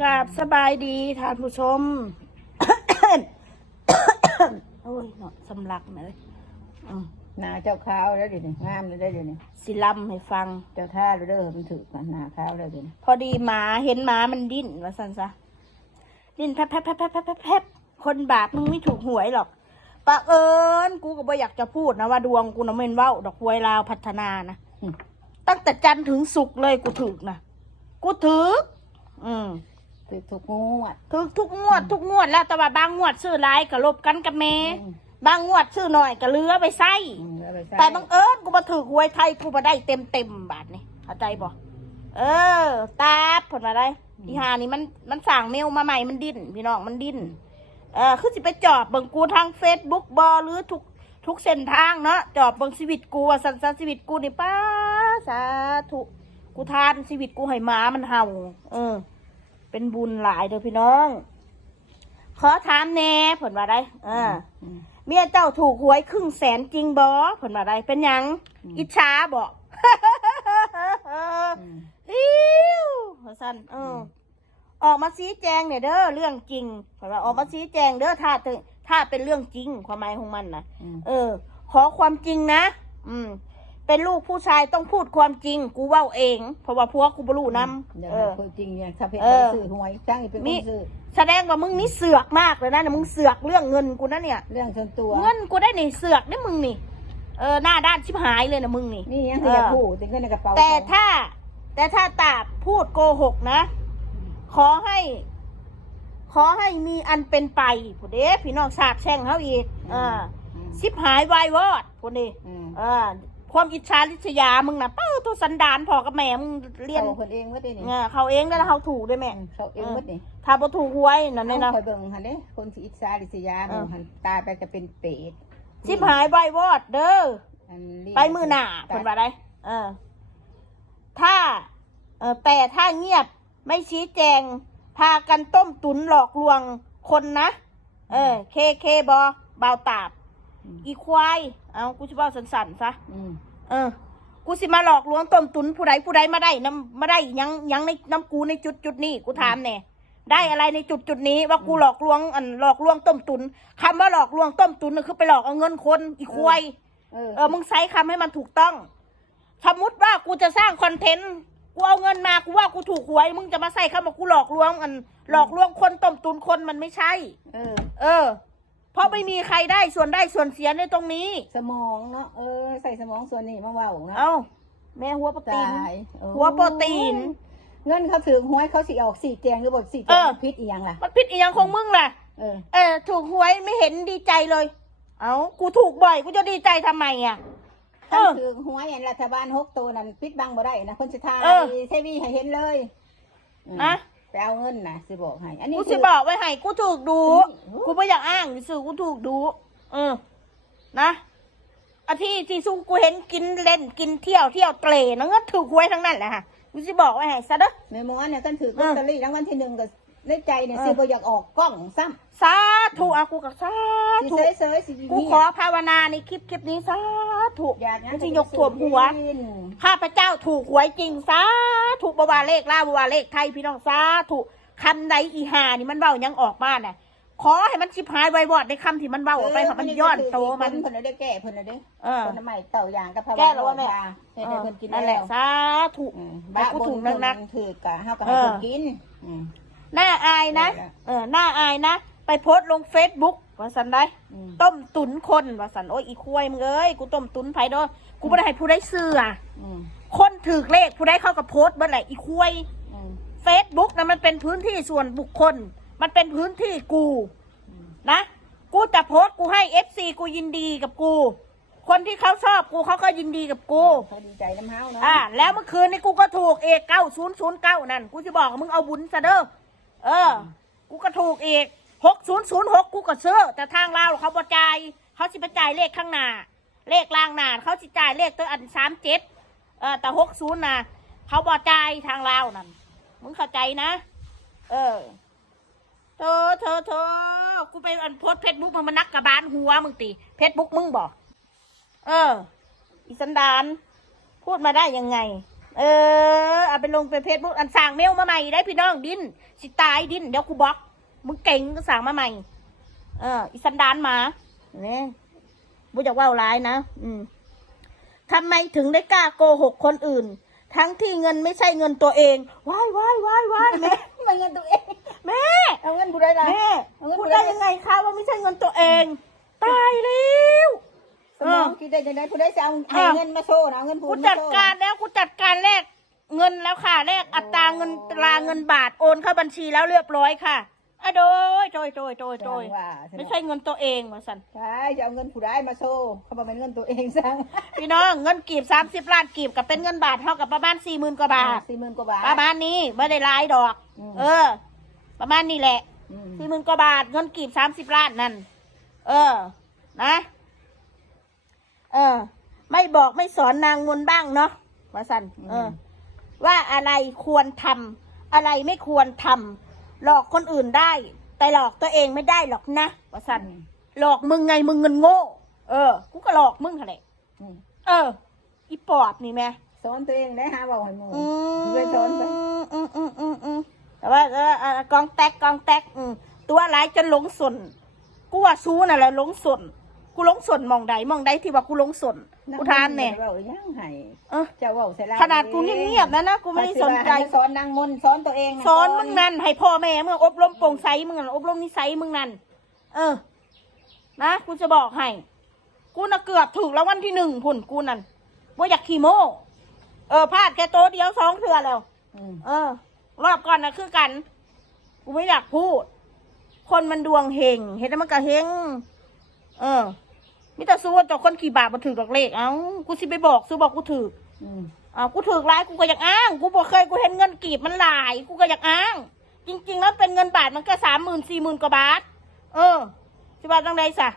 กราบสบายดีท่านผู้ชม โอ้ยเนาะสำลักเลยหนาเจ้าขาวแล้วเดี๋ยวนี้งามเลยได้เดี๋ยวนี้สิลำให้ฟังเจ้าท่าเด้อมันถือกันหนาขาวแล้วเดี๋ยวนี้พอดีหมาเห็นหมามันดิ้นว่าสันซะดิ้นแพบคนบาปมึงไม่ถูกหวยหรอกปะเอิญกูก็บ่อยากจะพูดนะว่าดวงกูนะเม่นเว้าดอกหวยลาวพัฒนานะตั้งแต่จันทร์ถึงศุกร์เลยกูถึกนะกูถึกถือทุกงวดถึกทุกงวดแล้วแต่ว่าบางงวดซื้อหลายก็ลบกันกับแม่บางงวดซื้อหน่อยก็เหลือไปใส่แต่บังเอิญกูมาถือหวยไทยกูมาได้เต็มบาทนี่เข้าใจบ่ตาผลมาได้อีหานี่มันสั่งเมลมาใหม่มันดิ้นพี่น้องมันดิ้นคือสิไปจอบเบิ่งกูทางเฟซบุ๊กบอหรือทุกเส้นทางเนาะจอบเบิ่งชีวิตกูสันชีวิตกูนี่ป้าสาธุกูทานชีวิตกูให้หมามันเห่าเป็นบุญหลายเด้อพี่น้องขอถามแน่ผลมาได้เมียเจ้าถูกหวย100,000จริงบ่ผลมาได้เป็นยังอิจฉาบ่สั้นออกมาชี้แจงเนี่ยเด้อเรื่องจริงผลว่าออกมาชี้แจงเด้อถ้าเป็นเรื่องจริงความหมายของมันนะขอความจริงนะเป็นลูกผู้ชายต้องพูดความจริงกูเว้าเองเพราะว่าพวกกูบรู้นำจริงอย่างถ้าเป็นสื่อหวยจ้างเป็นคนสื่อแสดงว่ามึงนี่เสือกมากเลยนะมึงเสือกเรื่องเงินกูนะเนี่ยเรื่องส่วนตัวเงินกูได้นี่เสือกนี่มึงนี่หน้าด้านชิบหายเลยนะมึงนี่นี่ยังอยากพูดถึงเงินในกระเป๋าแต่ถ้าตาพูดโกหกนะขอให้มีอันเป็นไปผู้เด้พี่น้องสาบแช่งเขาอีกชิบหายวายวอดผู้นี้ความอิจฉาริษยามึงนะเป้าตัวสันดานพอกับแม่มึงเรียนคนเองว่าได้นี่เขาเองแล้วเขาถูกด้วยแม่เขาเองว่านี่ถ้าบ่ถูกหวยนั่นเลยนะคอยเบิ่งหันเด้คนที่อิจฉาริษยาหันตายไปจะเป็นเปรตชิบหายวายวอดเด้อไปมือหน้าคนว่าได้แต่ถ้าเงียบไม่ชี้แจงพากันต้มตุ๋นหลอกลวงคนนะเคบอเบาตาบอีควายเอากูจะว่าสันๆซะกูสิมาหลอกลวงต้มตุ๋นผู้ใดมาได้ยังในน้ำกูในจุดนี้กูถามแน่ได้อะไรในจุดนี้ว่ากูหลอกลวงต้มตุ๋นคำว่าหลอกลวงต้มตุ๋นคือไปหลอกเอาเงินคนอีควายมึงใช้คำให้มันถูกต้องสมมติว่ากูจะสร้างคอนเทนต์กูเอาเงินมากูว่ากูถูกหวยมึงจะมาใส่คำว่ากูหลอกลวงคนต้มตุ๋นคนมันไม่ใช่เพราะไม่มีใครได้ส่วนเสียในตรงนี้สมองเนาะใส่สมองส่วนนี้มาว่าเนาะแม่หัวโปรตีนเงินเขาถือหวยเขาสีออกสีแจงหรือบทสีแจงพิษอีกอย่างล่ะมันพิษอีกอย่างของมึงล่ะถูกหวยไม่เห็นดีใจเลยกูถูกบ่อยกูจะดีใจทำไมอ่ะถือหวยอย่างรัฐบาล6 ตัวนั่นพิษบังบ่ได้นะคนสุดท้ายเทวีให้เห็นเลยนะไปเอาเงินนะสิบอกให้อันนี้กูสิบอกไว้ให้กูถูกดูกูไม่อยากอ้างสื่อกูถูกดูนะอาที่สู้กูเห็นกินเล่นกินเที่ยวเตะนั่นก็ถูกหวยทั้งนั้นแหละฮะกูสิบอกไว้ให้ซะเด้อแม่หมอเนี่ยกันถือลอตเตอรี่รางวัลที่1ก็ในใจเนี่ยสิบ่อยากออกกล้องซ้ำสาธุกูกับสาธุกูขอภาวนาในคลิปนี้สาธุกูจะยกถ่วมหัวข้าพเจ้าถูกหวยจริงสาธุบวาเลขล่าบวาเลขไทยพี่น้องสาธุคำใดอีหานี่มันเบ้ายังออกมาเนี่ยขอให้มันชิบหายไววอดในคำที่มันเบ้าออกไปค่ะมันย้อนโตมันเพิ่นได้แก้เพิ่นได้คนใหม่เต่าอย่างกับภาวนาแก้แล้วว่าแม่เพิ่นกินนั่นแหละสาธุบ้ากูถูกนักถือกะเฮาก็ให้เพิ่นกินน่าอายนะน่าอายนะไปโพสต์ลงเฟซบุ๊กว่าสันได้ต้มตุ๋นคนว่าสันโอ้ยอีควายมึงเอ้ยกูต้มตุ๋นไผ่ดอกูไม่ได้ให้ผู้ได้เสื้อคนถือเลขผู้ได้เข้ากับโพสต์เมื่อไหร่อีควายเฟซบุ๊กนะมันเป็นพื้นที่ส่วนบุคคลมันเป็นพื้นที่กูนะกูจะโพสต์กูให้FCกูยินดีกับกูคนที่เขาชอบกูเขาก็ยินดีกับกูเขาดีใจน้ำเฮาเนาะแล้วเมื่อคืนนี้กูก็ถูก9009นั่นกูจะบอกมึงเอาบุญซะเด้อกูก็ถูกอีก6006กูก็ซื้อแต่ทางเราเขาบ่จ่ายเขาสิไปจ่ายเลขข้างหน้าเลขล่างหน้าเขาสิจ่ายเลขตัวอัน37แต่60นะเขาบ่จ่ายทางเรานั่นมึงเข้าใจนะเธอกูไปอันโพสเฟซบุ๊กมันนักกระบาลหัวมึงตีเฟซบุ๊กมึงบอกอีสันดานพูดมาได้ยังไง เอาไปลงเป็นเพจบุ๊กอันสั่งเมลมาใหม่ได้พี่น้องดินสิตายดินเดี๋ยวกูบล็อกมึงเก่งก็สั่งมาใหม่อีสันดานหมาเนี่ยบุอยากว่าร้ายนะทำไมถึงได้กล้าโกหกคนอื่น ทั้งที่เงินไม่ใช่เงินตัวเองว้ายแม่ ไม่เงินตัวเอง แม่ เอาเงินผู้ใดล่ะ แม่พูดได้ยังไงคะว่าไม่ใช่เงินตัวเองตายแล้ว สมองคิดได้ยังไงผู้ใดจะเอาให้เงินมาโชว์นะเอาเงินผู้ กู มา จัด โชว์ การแล้วกูจัดการแลกเงินแล้วค่ะแลกอัตราเงินตราเงินบาทโอนเข้าบัญชีแล้วเรียบร้อยค่ะโดยไม่ใช่เงินตัวเองมาสัน ใช่จะเอาเงินผู้ใดมาโชว์เขาบอกเป็นเงินตัวเองสั่ง พี่น้องเงินกีบ30 ล้านกีบกับเป็นเงินบาทเท่ากับประมาณ40,000 กว่าบาท 40,000 กว่าบาท ประมาณนี้ไม่ได้หลายดอก ประมาณนี้แหละ40,000 กว่าบาทเงินกีบ30 ล้านนั่นนะไม่บอกไม่สอนนางมนบ้างเนาะว่าสันว่าอะไรควรทำอะไรไม่ควรทำหลอกคนอื่นได้ แต่หลอกตัวเองไม่ได้หรอกนะว่าสันหลอกมึงไงมึงเงินโง่กูก็หลอกมึงอะไรอีปอบนี่แม่ สอนตัวเองได้หาบอกให้มึงเพื่อนสอนไป แต่ว่ากองแตกตัวร้ายจนหลงสนกูว่าซูน่ะแหละหลงสนกูหลงสนมองใดที่ว่ากูหลงสนกูทานเนี่ย เราย่างไห้เจ้าว่าใส่ลาย ขนาดกูเงียบๆนะกูไม่ได้สนใจ สอนนางมนสอนตัวเอง สอนมึงนั่นให้พ่อแม่มึงอบรมโปร่งใสมึงอบรมนิสัยมึงนั่นนะกูจะบอกให้กูน่ะเกือบถูกแล้ววันที่1พุ่นกูนั่นว่าอยากขี่โม่พลาดแค่โตเดียว2 เทื่อแล้วรอบก่อนนะคือกันกูไม่อยากพูดคนมันดวงเฮงเห็นแล้วมันก็เฮงมิตรสู้เจ้าคนขี่บาปมาถือดอกเลขกูสิไปบอกสู้บอกกูถือกูถือร้ายกูก็อยากอ้างกูบอกเคยกูเห็นเงินกีบมันหลายกูก็อยากอ้างจริงๆแล้วเป็นเงินบาทมันก็30,000-40,000 กว่าบาทสิบาทตั้งใดสะ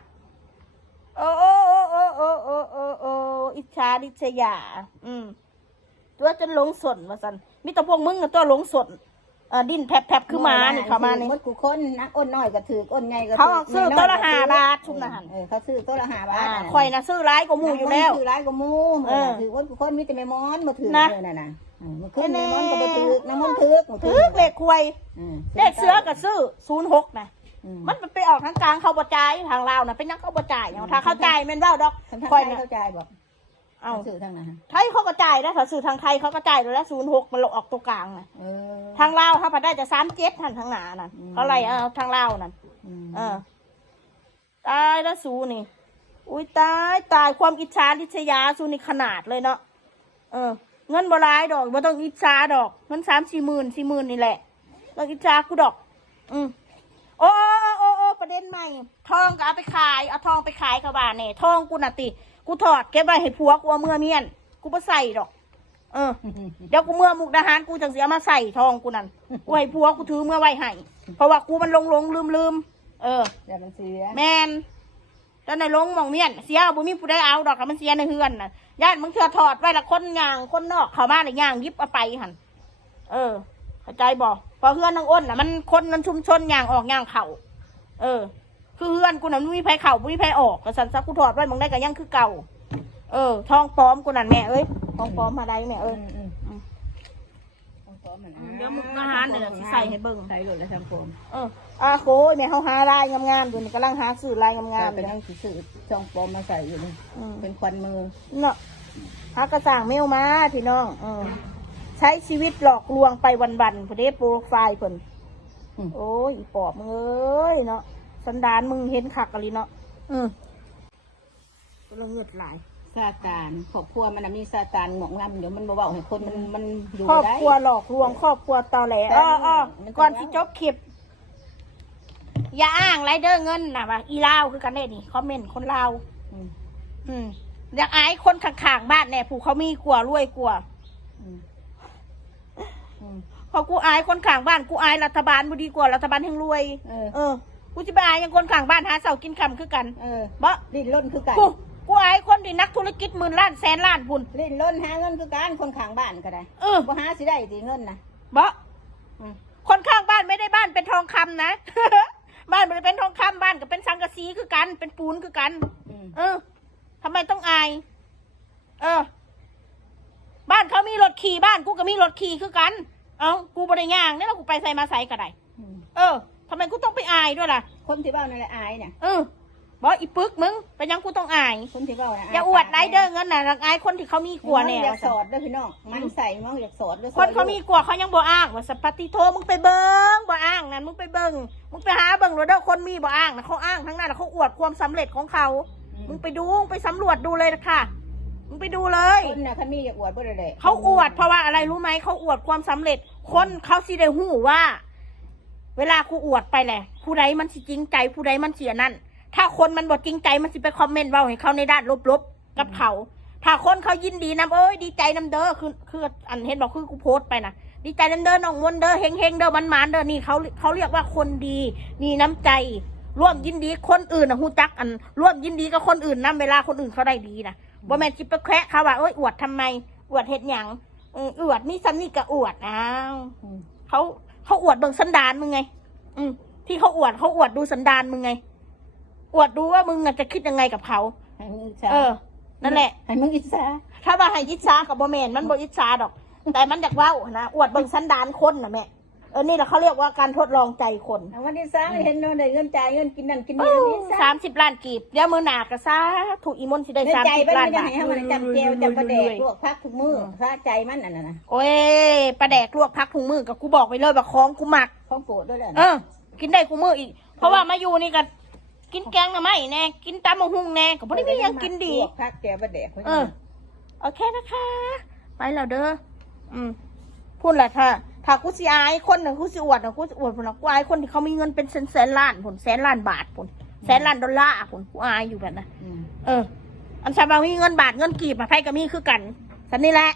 อิจฉาดิษยาตัวจนหลงสนมาสันมิตรพวกมึงกับตัวหลงสนดิ้นแผลบคือมานี่เขามานี่มดกูคนนักอ้นน้อยก็ถืออ้นใหญ่ก็ถื เขาซื้อตัวละ5 บาทชุบนะหันเขาซื้อตัวละ5 บาทคอยนะซื้อร้ายกว่าหมูอยู่แล้วซื้อร้ายกว่าหมูถืออ้นกูคนมีแต่แม่มอนมาถือเลยน่ะมันขึ้นแม่มอนก็มาถือน้ำมันถือเลขควยเลขเสือกับซื้อ06นะมันไปออกทางกลางเขาบ่จ่ายทางลาวนะเป็นนักเขาบ่จ่ายอย่างถ้าเข้าจ่ายแม่นว่าดอกคอยเข้าใจบอกเอาสื่อทางไหนไทยเขาก็จ่ายนะถ้าสื่อทางไทยเขาก็จ่ายแล้ว06มันลงออกตัวกลางนะทางลาวถ้าพัดได้จะ37ทางหนานั่นเขาไล่ทางลาวนั่นตายแล้วสูนี่อุ้ยตายความอิจฉาริษยาสูนี่ขนาดเลยเนาะเงินบ่ร้ายดอกบ่ต้องอิจฉาดอกเงิน40,000-40,000นี่แหละต้องอิจฉากูดอกโอ้ประเด็นใหม่ทองก็เอาไปขายเอาทองไปขายกับบ้านเนี่ยทองกูน่ะติกูถอดเก็บไว้ให้ผัวกูเอาเมื่อเมียนกูไม่ใส่ดอกเดี๋ยวกูเมื่อมุกดาหารกูจังเสียมาใส่ทองกูนั่นกูให้ผัวกูถือเมื่อไว้ให้เพราะว่ากูมันลงลืมอย่ามันเสียแมนตอนในลงมองเมียนเสียบุมีผู้ได้เอาดอกมันเสียในเฮือนน่ะญาติมึงเถื่อถอดไว้ละคนย่างคนนอกเข้ามาในย่างยิบเอาไปหันเข้าใจบอกพอเฮือนนางอ้นน่ะมันคนนั้นชุมชนย่างออกย่างเข่าคือเฮือนกูน่ะมีไผเข่ามีไผออกกระสันซักกูถอดไว้มึงได้ก็ยังคือเก่าทองปลอมกูนั่นแม่ทองปลอมมาได้แม่เดี๋ยวมึงอาหารเดี๋ยวใส่ให้เบิ่งใส่หลุดแล้วทำปลอมโค้ยแม่เขาหาลายงามๆอยู่นี่กำลังหาสื่อลายงามๆเป็นนั่งสื่อทองปลอมมาใส่อยู่นี่เป็นควันมือเนาะหากระจ่างเมลมาพี่น้องใช้ชีวิตหลอกลวงไปวันๆพอดีโปรไฟล์เพิ่นโอ้ยปอบมึงเอ้ยเนาะสันดานมึงเห็นขักอะไรเนาะก็ละเงือดหลายซาตานครอบครัวมันมีซาตานหงอกงำเดี๋ยวมันเบาๆให้คนมันอยู่ได้ครอบครัวหลอกลวงครอบครัวตอแหลก่อนที่จบคลิปอย่าอ้างไรเด้อเงินนะว่าอีลาวคือกันได้นี่คอมเมนต์คนลาวอยากอายคนข้างๆบ้านแน่ผู้เขามีกลัวรวยกลัวพอกูอายคนข้างบ้านกูอายรัฐบาลบุดีกว่ารัฐบาลแห่งรวยกูจะไปอายยังคนข้างบ้านหาเสากินคำคือกันบ่ดิ้นรนคือกันกูอายคนที่นักธุรกิจ10,000 ล้าน100,000 ล้านพุ่นดิ้นรนหาเงินคือกันคนข้างบ้านก็ได้บ่หาสิได้สิเงินนะบ่คนข้างบ้านไม่ได้บ้านเป็นทองคำนะบ้านมันเป็นทองคำบ้านก็เป็นสังกะสีคือกันเป็นปูนคือกันทำไมต้องอาย บ้านเขามีรถขี่บ้านกูก็มีรถขี่คือกันเอ้ากูบ่ได้ย่างเนี่ยแล้วกูไปใส่มาใส่ก็ได้ทำไมกูต้องไปอายด้วยล่ะ คนที่เว้านั่นแหละอายเนี่ย บอกอีปึกมึงไปยังกูต้องอาย คนที่เว้าน่ะ อย่าอวดไรเด้อเงินน่ะรักอายคนที่เขามีกลัวเนี่ย อยากสอดเด้อพี่น้องมันใส่มันอยากสอดเด้อ คนเขามีกลัวเขายังบ่อ้างว่าสัพพติโทมึงไปเบิ้งบ่อ้างนั่นมึงไปเบิ้งมึงไปหาเบิ้งรถเด้อคนมีบ่อ้างนะเขาอ้างทั้งนั้นเขาอวดความสำเร็จของเขามึงไปดูไปสำรวจดูเลยนะค่ะมึงไปดูเลย คนน่ะคันมีอยากอวดบ่ได้เลย เขาอวดเพราะว่าอะไรรู้ไหมเขาอวดความสำเร็จ คนเขาสิได้หู้ว่า เวลากูอวดไปแหละผู้ใดมันสิจริงใจผู้ใดมันเสียนั่นถ้าคนมันบ่จริงใจมันสิไปคอมเมนต์เว้าให้เขาในด้านลบๆกับเขาถ้าคนเขายินดีนำดีใจนำเด้อคืออันเห็นบอกคือกูโพสต์ไปนะดีใจนำเด้อน้องมนเด้อเฮงเด้อมันเด้อนี่เขาเรียกว่าคนดีมีน้ำใจร่วมยินดีคนอื่นนะฮู้จักอันร่วมยินดีกับคนอื่นนำเวลาคนอื่นเขาได้ดีนะบ่แม่นสิไปแคะเขาว่าอวดทำไมอวดเฮ็ดหยังอวดนี่ซ้ำนี่ก็อวดอ้าวเขาอวดเบิ่งสันดานมึงไงที่เขาอวดดูสันดานมึงไงอวดดูว่ามึงจะคิดยังไงกับเขานั่นแหละให้มึงอิจฉา ถ้าว่าให้อิจฉากับบ่แม่นมันบ่อิจฉาดอก แต่มันอยากเว้านะอวดเบิ่งสันดานคนนะแม่นี่แหละเขาเรียกว่าการทดลองใจคน วันที่3เห็นโดนได้เงินจ่ายเงินกินนั่นกินนี่30 ล้านกีบเดี๋ยวมือหนากระซ่าถูกอีมนสิได้30 ล้านบาทจำเจียวจำประแดกลวกพักทุกมื้อซาใจมันอันนั้นนะ โอ้ยปลาแดกลวกพักถุงมือกับกูบอกไปเลยว่าของกูหมัก ของโปรดด้วยแหละ กินได้กูมืออีกเพราะว่ามาอยู่นี่ก็กินแกงหน่อไม้แน่กินตำมะฮุ่งแน่ก็บ่ได้มีหยังกินดี ลวกพักแกประแดกโอเคนะคะไปแล้วเด้อพูดแหละถ้ากูสิอายคนน่ะกูสิอวดน่ะกูสิอวดพุ่นน่ะกูอายคนที่เขามีเงินเป็นแสนล้านพุ่นแสนล้านบาทพุ่นแสนล้านดอลลาร์พุ่นกูอายอยู่แบบนั้นอันชาวบ้านมีเงินบาทเงินกีบมาไผก็มีคือกันสันนี่แหละ